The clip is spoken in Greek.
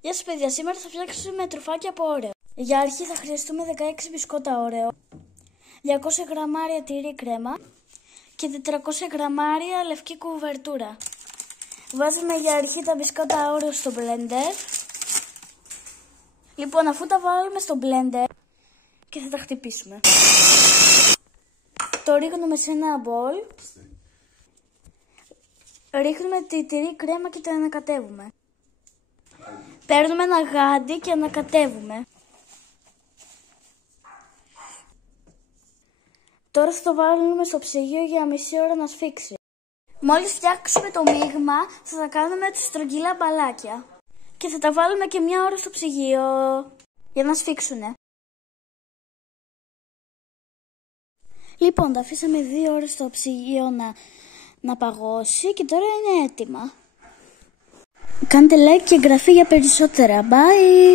Γεια σας παιδιά, σήμερα θα φτιάξουμε τροφάκια από Oreo. Για αρχή θα χρειαστούμε 16 μπισκότα Oreo, 200 γραμμάρια τυρί κρέμα και 400 γραμμάρια λευκή κουβερτούρα. Βάζουμε για αρχή τα μπισκότα Oreo στο blender. Λοιπόν, αφού τα βάλουμε στο blender και θα τα χτυπήσουμε, το ρίχνουμε σε ένα μπολ. Ρίχνουμε τη τυρί κρέμα και το ανακατεύουμε. Παίρνουμε ένα γάντι και ανακατεύουμε. Τώρα θα το βάλουμε στο ψυγείο για μισή ώρα να σφίξει. Μόλις φτιάξουμε το μείγμα, θα τα κάνουμε στρογγυλά μπαλάκια. Και θα τα βάλουμε και μια ώρα στο ψυγείο για να σφίξουνε. Λοιπόν, τα αφήσαμε 2 ώρες στο ψυγείο να παγώσει και τώρα είναι έτοιμα. Κάντε like και εγγραφή για περισσότερα. Bye!